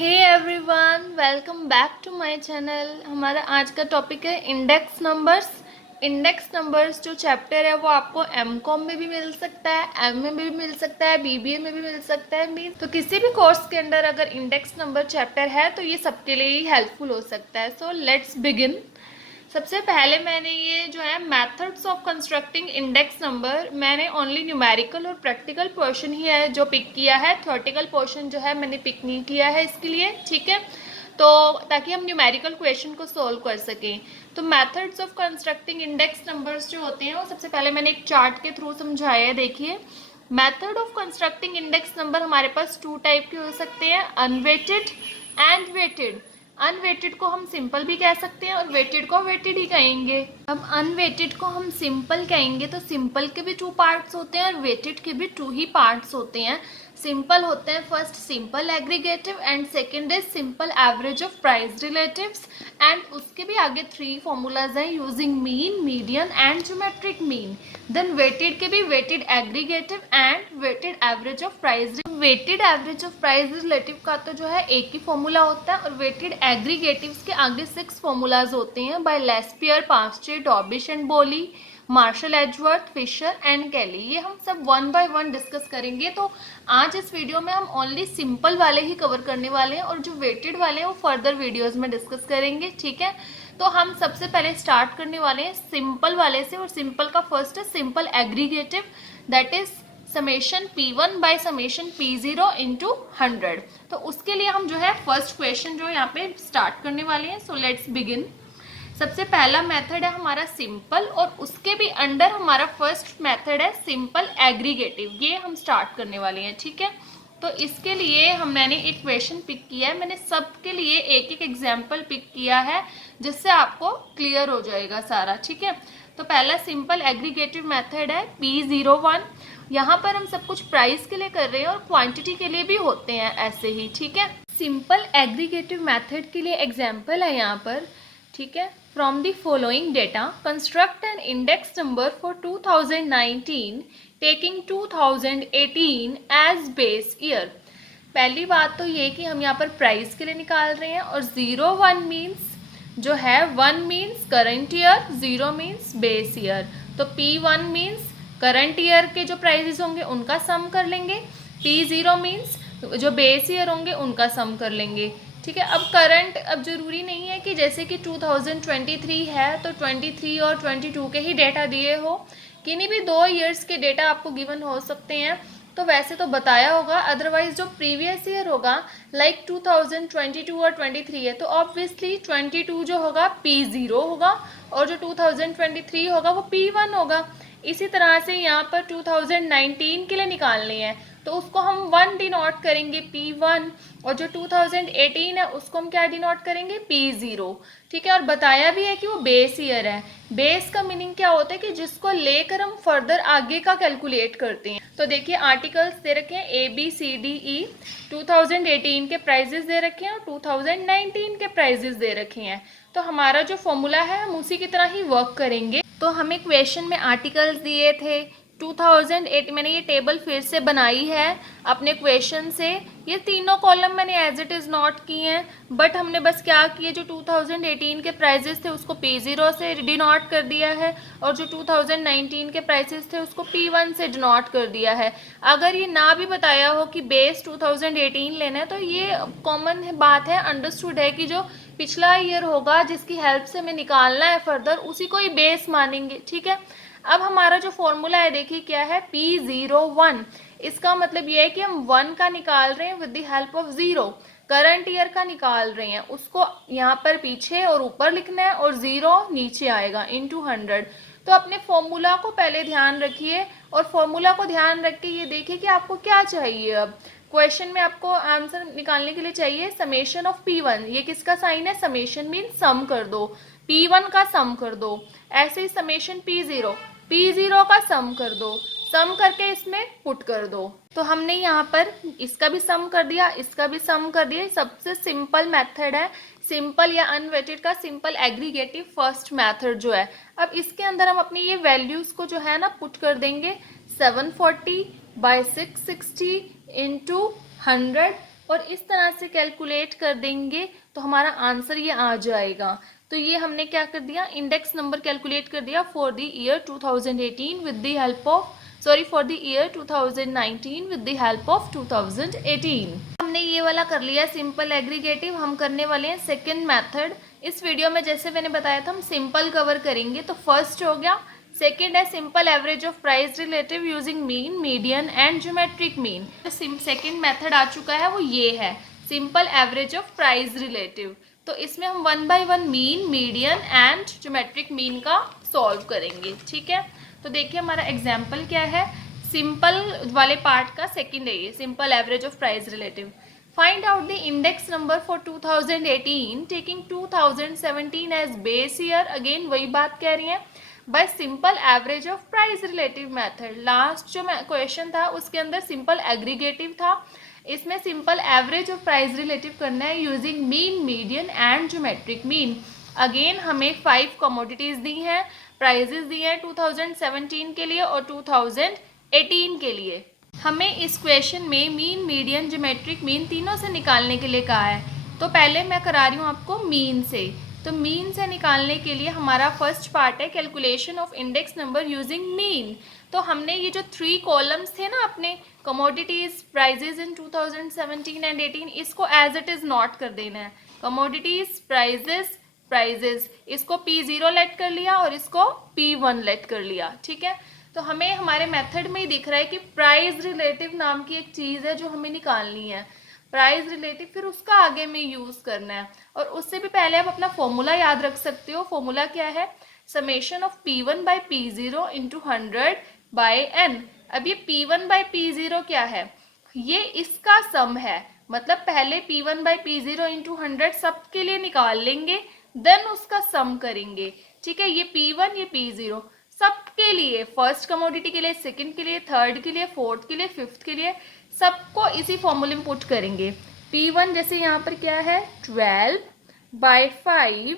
Hey everyone, welcome back to my channel. हमारा आज का टॉपिक है इंडेक्स नंबर्स। इंडेक्स नंबर्स जो चैप्टर है वो आपको एमकॉम में भी मिल सकता है, एमए में भी मिल सकता है, बीबीए में भी मिल सकता है। मीन तो किसी भी कोर्स के अंदर अगर इंडेक्स नंबर चैप्टर है तो ये सबके लिए ही हेल्पफुल हो सकता है। So let's begin. सबसे पहले मैंने ये जो है methods of constructing index number, मैंने ओनली न्यूमेरिकल और प्रैक्टिकल पोर्शन ही है जो पिक किया है। थ्योरेटिकल पोर्शन जो है मैंने पिक नहीं किया है इसके लिए, ठीक है, तो ताकि हम न्यूमेरिकल क्वेश्चन को सोल्व कर सकें। तो methods of constructing index numbers जो होते हैं वो सबसे पहले मैंने एक चार्ट के थ्रू समझाया है। देखिए, method of constructing index number हमारे पास टू टाइप के हो सकते हैं, अनवेटेड एंड वेटेड। अनवेटेड को हम सिंपल भी कह सकते हैं और वेटेड को वेटेड ही कहेंगे। अब अनवेटेड को हम सिंपल कहेंगे तो सिंपल के भी टू पार्ट्स होते हैं और वेटेड के भी टू ही पार्ट्स होते हैं। सिंपल होते हैं first simple aggregative and second is simple average of price relatives, and उसके भी आगे थ्री फॉर्मूलाज हैं using mean, median and geometric mean. Then weighted के भी weighted aggregative and weighted average of price. Weighted average of price relative का तो जो है एक ही फॉर्मूला होता है और वेटेड एग्रीगेटिव्स के आगे 6 फॉर्मूलाज होते हैं बाय लेस्पियर, पास्चे, डॉबिश एंड बोली, मार्शल एजवर्थ, फिशर एंड कैली। ये हम सब वन बाय वन डिस्कस करेंगे। तो आज इस वीडियो में हम ओनली सिंपल वाले ही कवर करने वाले हैं और जो वेटेड वाले हैं वो फर्दर वीडियोस में डिस्कस करेंगे, ठीक है। तो हम सबसे पहले स्टार्ट करने वाले हैं सिंपल वाले से, और सिंपल का फर्स्ट है simple aggregative, that is summation P1 by summation P0 into 100। तो उसके लिए हम जो है फर्स्ट क्वेश्चन जो यहाँ पे स्टार्ट करने वाले हैं। So let's begin. सबसे पहला मेथड है हमारा सिंपल और उसके भी अंडर हमारा फर्स्ट मेथड है सिंपल एग्रीगेटिव। ये हम स्टार्ट करने वाले हैं, ठीक है। तो इसके लिए मैंने एक क्वेश्चन पिक किया है, मैंने सबके लिए एक एक एग्जाम्पल पिक किया है जिससे आपको क्लियर हो जाएगा सारा, ठीक है। तो पहला सिंपल एग्रीगेटिव मेथड है P01। यहाँ पर हम सब कुछ प्राइस के लिए कर रहे हैं और क्वांटिटी के लिए भी होते हैं ऐसे ही, ठीक है। सिंपल एग्रीगेटिव मेथड के लिए एग्जाम्पल है यहाँ पर, ठीक है। From the following data construct an index number for 2019 taking 2018 as base year. पहली बात तो ये कि हम यहाँ पर प्राइस के लिए निकाल रहे हैं और 01 मीन्स जो है 1 means current year, 0 means base year. तो P1 मीन्स करंट ईयर के जो प्राइजेस होंगे उनका सम कर लेंगे, P0 मीन्स जो बेस ईयर होंगे उनका सम कर लेंगे, ठीक है। अब करंट, अब जरूरी नहीं है कि जैसे कि 2023 है तो 23 और 22 के ही डेटा दिए हो, किन्हीं भी 2 ईयर्स के डेटा आपको गिवन हो सकते हैं। तो वैसे तो बताया होगा, अदरवाइज जो प्रीवियस ईयर होगा लाइक 2022 और 23 है तो ऑब्वियसली 22 जो होगा P0 होगा और जो 2023 होगा वो P1 होगा। इसी तरह से यहाँ पर 2019 के लिए निकालने हैं तो उसको हम 1 डिनोट करेंगे P1 और जो 2018 है उसको हम क्या डिनोट करेंगे P0, ठीक है। और बताया भी है कि वो बेस ईयर है। बेस का मीनिंग क्या होता है कि जिसको लेकर हम फर्दर आगे का कैलकुलेट करते हैं। तो देखिए आर्टिकल्स दे रखे हैं ABCDE, 2018 के प्राइजेस दे रखे हैं और 2019 के प्राइजेस दे रखे हैं। तो हमारा जो फॉर्मूला है हम उसी की तरह ही वर्क करेंगे। तो हमें क्वेश्चन में आर्टिकल्स दिए थे 2008, मैंने ये टेबल फिर से बनाई है अपने क्वेश्चन से। ये तीनों कॉलम मैंने एज इट इज़ नोट किए हैं, बट हमने बस क्या किए, जो 2018 के प्राइजेस थे उसको P0 से डिनोट कर दिया है और जो 2019 के प्राइसेस थे उसको P1 से डिनोट कर दिया है। अगर ये ना भी बताया हो कि बेस 2018 लेना है तो ये कॉमन बात है, अंडरस्टूड है कि जो पिछला ईयर होगा जिसकी हेल्प से हमें निकालना है फर्दर उसी को ही बेस मानेंगे, ठीक है। अब हमारा जो फॉर्मूला है देखिए क्या है, P01। इसका मतलब ये है कि हम 1 का निकाल रहे हैं with the help of 0, current year का निकाल रहे हैं, उसको यहाँ पर पीछे और ऊपर लिखना है और 0 नीचे आएगा इनटू 100। तो अपने फॉर्मूला को पहले ध्यान रखिए और फॉर्मूला को ध्यान रख के ये देखिए कि आपको क्या चाहिए। अब क्वेश्चन में आपको आंसर निकालने के लिए चाहिए समेशन ऑफ P1। ये किसका साइन है, समेशन मीन सम कर दो, P1 का सम कर दो। ऐसे ही समेशन P0 का सम कर दो, सम करके इसमें पुट कर दो। तो हमने यहाँ पर इसका भी सम कर दिया, इसका भी सम कर दिया। सबसे सिंपल मेथड है सिंपल या अनवेटेड का सिंपल एग्रीगेटिव फर्स्ट मेथड जो है। अब इसके अंदर हम अपनी ये वैल्यूज को जो है ना पुट कर देंगे 740 बाय 660 इंटू 100 और इस तरह से कैलकुलेट कर देंगे तो हमारा आंसर ये आ जाएगा। तो ये हमने क्या कर दिया, इंडेक्स नंबर कैलकुलेट कर दिया for the year 2018 with the help of for the year 2019 with the help of 2018। हमने ये वाला कर लिया सिंपल एग्रीगेटिव। हम करने वाले हैं सेकंड मेथड। इस वीडियो में जैसे मैंने बताया था हम सिंपल कवर करेंगे। तो फर्स्ट हो गया, सेकेंड है simple average of price relative using mean, median and geometric mean. तो सेकेंड मेथड आ चुका है, वो ये है simple average of price relative. तो इसमें हम 1 by 1 mean, median and geometric mean का सॉल्व करेंगे। ठीक है, तो देखिए हमारा एग्जाम्पल क्या है, सिंपल वाले पार्ट का सेकेंड है ये, simple average of price relative. Find out the index number for 2018 taking 2017 as base year। Again वही बात कह रही हैं, bye simple average of price relative method. Last जो क्वेश्चन था उसके अंदर सिंपल एग्रीगेटिव था, इसमें simple average of price relative करना है using mean, median and geometric mean. Again हमें 5 कमोडिटीज दी हैं, प्राइजेस दी हैं 2017 के लिए और 2018 के लिए। हमें इस क्वेश्चन में मीन, मीडियन, ज्योमेट्रिक मीन तीनों से निकालने के लिए कहा है। तो पहले मैं करा रही हूँ आपको मीन से। तो मीन से निकालने के लिए हमारा फर्स्ट पार्ट है calculation of index number using mean. तो हमने ये जो 3 कॉलम्स थे ना अपने, कमोडिटीज, प्राइजेज इन 2017 एंड 18, इसको एज इट इज नोट कर देना है। कमोडिटीज, प्राइजेस, प्राइजेस, इसको P0 लेट कर लिया और इसको P1 लेट कर लिया। ठीक है, तो हमें हमारे मेथड में ही दिख रहा है कि प्राइस रिलेटिव नाम की एक चीज़ है जो हमें निकालनी है। प्राइस रिलेटिव फिर उसका आगे में यूज़ करना है। और उससे भी पहले आप अपना फॉर्मूला याद रख सकते हो। फॉर्मूला क्या है, summation of P1 by P0 into 100 by n। अब ये P1 बाई P0 क्या है, ये इसका सम है। मतलब पहले P1 बाई P0 इंटू 100 सबके लिए निकाल लेंगे, देन उसका सम करेंगे। ठीक है, ये P1 ये P0 सबके लिए, फर्स्ट कमोडिटी के लिए, सेकंड के लिए, थर्ड के लिए, फोर्थ के लिए, फिफ्थ के लिए, सबको इसी फॉर्मूले में पुट करेंगे। P1 जैसे यहाँ पर क्या है 12 by 5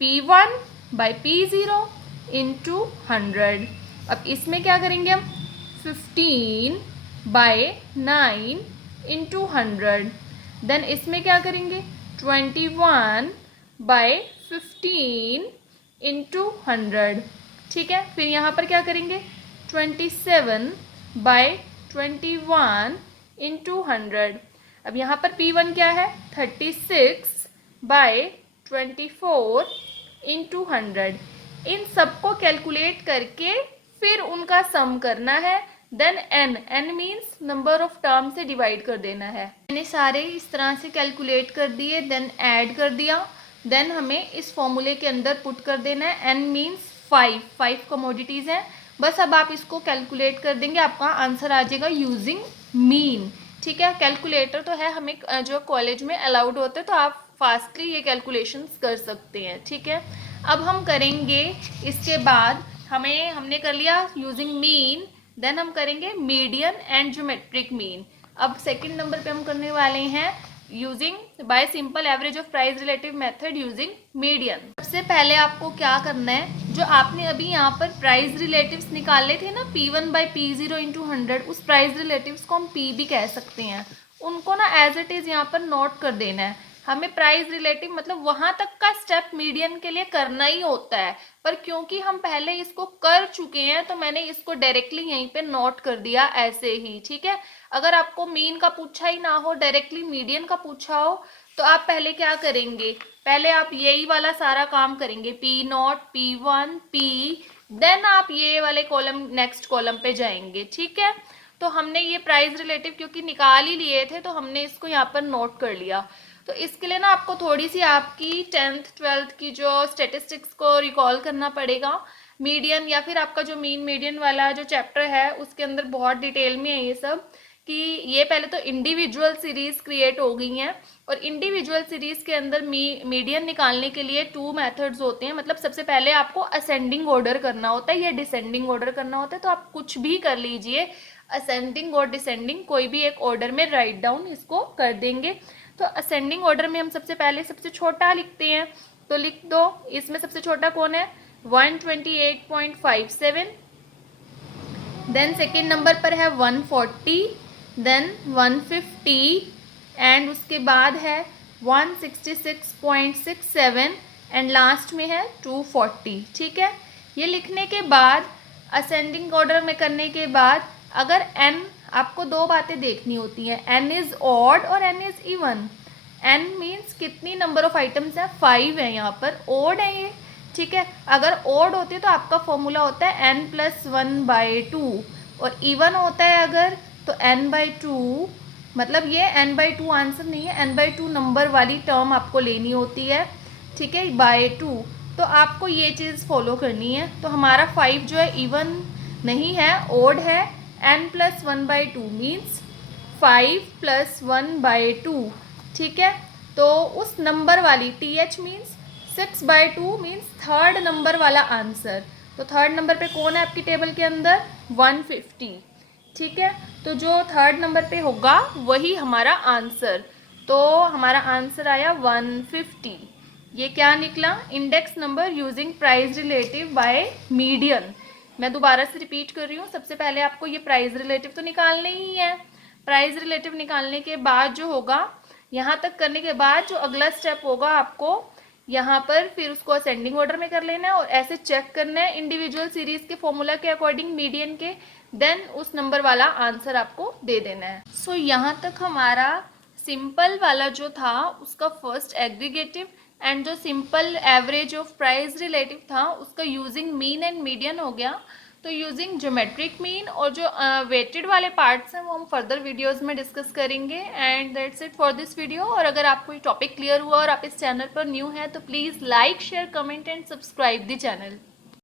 P1 by P0 into 100। अब इसमें क्या करेंगे हम 15 बाई 9 इंटू 100। देन इसमें क्या करेंगे 21 बाई 15 इंटू 100। ठीक है, फिर यहाँ पर क्या करेंगे 27 बाई 21 इंटू 100। अब यहाँ पर P1 क्या है 36 बाई 24 इंटू 100। इन सबको कैलकुलेट करके फिर उनका सम करना है। Then n means number of term से डिवाइड कर देना है। मैंने सारे इस तरह से कैलकुलेट कर दिए, देन ऐड कर दिया, देन हमें इस फॉर्मूले के अंदर पुट कर देना है। n मीन्स 5 कमोडिटीज़ हैं। बस अब आप इसको कैलकुलेट कर देंगे, आपका आंसर आ जाएगा यूजिंग मीन। ठीक है, कैलकुलेटर तो है हमें जो कॉलेज में अलाउड होते हैं, तो आप फास्टली ये कैलकुलेशंस कर सकते हैं। ठीक है, अब हम करेंगे इसके बाद, हमने कर लिया यूजिंग मीन, देन हम करेंगे मीडियन एंड ज्योमेट्रिक मीन। अब सेकंड नंबर पे हम करने वाले हैं using by simple average of price relative method using median. सबसे पहले आपको क्या करना है, जो आपने अभी यहाँ पर प्राइस रिलेटिव्स निकाले थे ना P1 बाई P0 इंटू 100, उस प्राइस रिलेटिव्स को हम P भी कह सकते हैं, उनको ना एज इट इज़ यहाँ पर नोट कर देना है। हमें प्राइस रिलेटिव मतलब वहाँ तक का स्टेप मीडियन के लिए करना ही होता है, पर क्योंकि हम पहले इसको कर चुके हैं तो मैंने इसको डायरेक्टली यहीं पे नोट कर दिया ऐसे ही। ठीक है, अगर आपको मीन का पूछा ही ना हो, डायरेक्टली मीडियन का पूछा हो, तो आप पहले क्या करेंगे, पहले आप यही वाला सारा काम करेंगे P0, P1, P, देन आप ये वाले कॉलम नेक्स्ट कॉलम पे जाएंगे। ठीक है, तो हमने ये प्राइस रिलेटिव क्योंकि निकाल ही लिए थे तो हमने इसको यहाँ पर नोट कर लिया। तो इसके लिए ना आपको थोड़ी सी आपकी 10th 12th की जो स्टेटिस्टिक्स को रिकॉल करना पड़ेगा। मीडियन या फिर आपका जो मीन मीडियन वाला जो चैप्टर है उसके अंदर बहुत डिटेल में है ये सब, कि ये पहले तो इंडिविजुअल सीरीज क्रिएट हो गई हैं, और इंडिविजुअल सीरीज के अंदर मीडियन निकालने के लिए 2 मेथड्स होते हैं। मतलब सबसे पहले आपको असेंडिंग ऑर्डर करना होता है या डिसेंडिंग ऑर्डर करना होता है, तो आप कुछ भी कर लीजिए, असेंडिंग और डिसेंडिंग कोई भी एक ऑर्डर में राइट डाउन इसको कर देंगे। तो असेंडिंग ऑर्डर में हम सबसे पहले सबसे छोटा लिखते हैं, तो लिख दो, इसमें सबसे छोटा कौन है 128.57, देन सेकेंड नंबर पर है 140, देन 150 एंड उसके बाद है 166.67 एंड लास्ट में है 240। ठीक है, ये लिखने के बाद असेंडिंग ऑर्डर में करने के बाद अगर n, आपको दो बातें देखनी होती हैं, n इज़ ऑड और n is even. n means कितनी नंबर ऑफ आइटम्स हैं, 5 है, यहाँ पर ऑड है ये। ठीक है, अगर ऑड होती है तो आपका फॉर्मूला होता है n+1/2 और इवन होता है अगर तो n/2, मतलब ये n/2 आंसर नहीं है, n/2 नंबर वाली टर्म आपको लेनी होती है। ठीक है, बाय 2, तो आपको ये चीज़ फॉलो करनी है। तो हमारा 5 जो है इवन नहीं है, ऑड है, n+1/2 मीन्स 5+1/2। ठीक है, तो उस नंबर वाली TH means 6/2 means third number वाला आंसर। तो थर्ड नंबर पे कौन है आपकी टेबल के अंदर, 150। ठीक है, तो जो थर्ड नंबर पे होगा वही हमारा आंसर। तो हमारा आंसर आया 150। ये क्या निकला, index number using price relative by median. मैं दोबारा से रिपीट कर रही हूँ, सबसे पहले आपको ये प्राइस रिलेटिव तो निकालना ही है। प्राइस रिलेटिव निकालने के बाद जो होगा, यहाँ तक करने के बाद जो अगला स्टेप होगा आपको यहाँ पर फिर उसको असेंडिंग ऑर्डर में कर लेना है और ऐसे चेक करना है इंडिविजुअल सीरीज के फॉर्मूला के अकॉर्डिंग मीडियन के, देन उस नंबर वाला आंसर आपको दे देना है। सो यहाँ तक हमारा सिंपल वाला जो था उसका फर्स्ट एग्रीगेटिव एंड जो simple average of price relative था उसका यूजिंग मीन एंड मीडियन हो गया। तो यूजिंग ज्योमेट्रिक मीन और जो वेटेड वाले पार्ट्स हैं वो हम फर्दर वीडियोस में डिस्कस करेंगे। And that's it for this video. और अगर आपको ये टॉपिक क्लियर हुआ और आप इस चैनल पर न्यू हैं तो please like, share, comment and subscribe the channel.